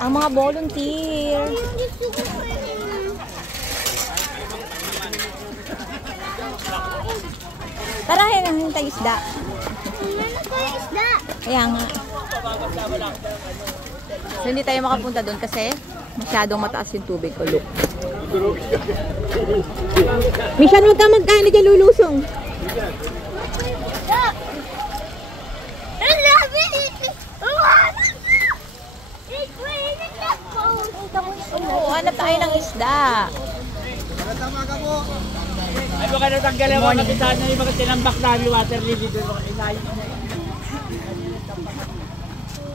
Ang mga volunteer. Tara, hintay isda. Kaya nga. So, hindi tayo makapunta doon kasi masyadong mataas yung tubig ko. Look. Mishan, huwag ka magkano dyan lulusong. Oo, hanap tayo ng isda. Ay, baka natanggal ang mga kapitan na yung mga tinambak na water lily doon.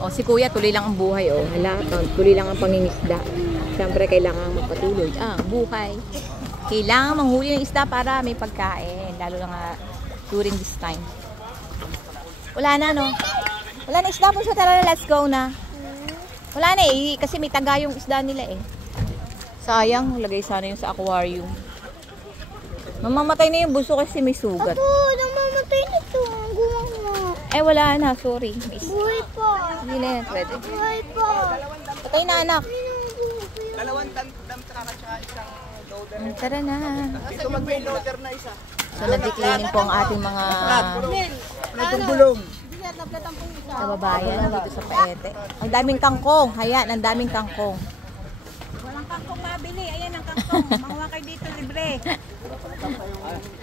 O, si Kuya, tuloy lang ang buhay. O, hala, tuloy lang ang pangingisda. Siyempre, kailangan magpatuloy ang buhay. Kailangan manghuli ng isda para may pagkain. Lalo na nga during this time. Wala na, no? Wala na isda po sa tara na. Let's go na. Wala na eh. Kasi may taga yung isda nila eh. Sayang. Lagay sana yung sa aquarium. Mamamatay na yung buso kasi may sugat. Ako, namamatay nito. Ang gumang mo. Eh, wala na. Sorry. Buhay pa. Hindi na yan. Pwede. Buhay pa. Patay na, anak. Dalawang dump truck at saka isang loader. Tara na. Ito mag-main loader na isa. So, nag-cleaning po ang ating mga Gulong. kababayan dito sa Paete. Ang daming kangkong. Hayan, ang daming kangkong. Walang kangkong mabili. Ayan ang kangkong. Manguha kayo dito libre.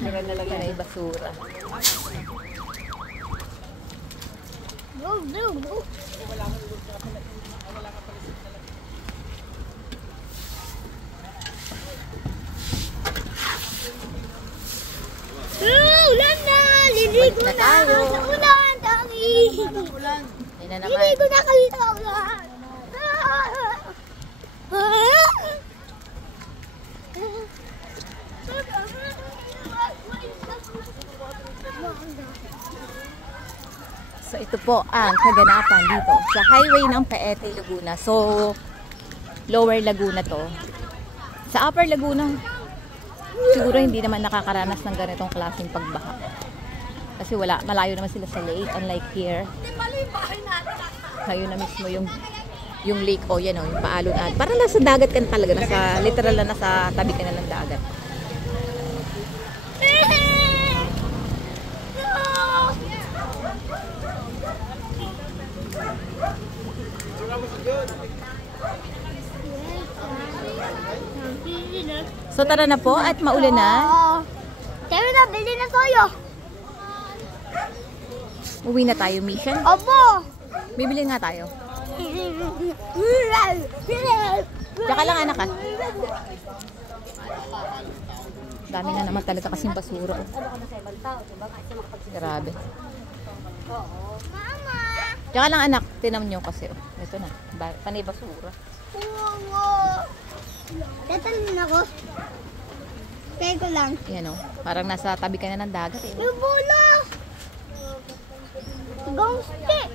Yan ay basura. Go, go, go. Ulan na! Liligo Balik na na! tayo. Sa ulan! Dami! Yan na naman. Liligo na kayo sa ulan! So, ito po ang kaganapan dito sa highway ng Paete, Laguna. So, Lower Laguna to. Sa Upper Laguna, siguro hindi naman nakakaranas ng ganitong klaseng pagbaha. Kasi malayo naman sila sa lake, unlike here. Kayo na mismo yung lake, o yan o, yung paalon. Parang nasa dagat ka na talaga, literal na nasa tabi ka na ng dagat. So tara na po at maulan na. Tayo na, bili na tayo. Uwi na tayo, Mission. Opo. Bibili nga tayo. Tsaka lang anak ah. Dami na naman talaga kasing basura. Grabe. Mama. Tsaka lang anak, tinam nyo kasi. Oh. Ito na, panay basura. Tatalon ako. Try ko lang. Yan o, parang nasa tabi ka na ng dagat. Eh. Yung bola! Gong stick!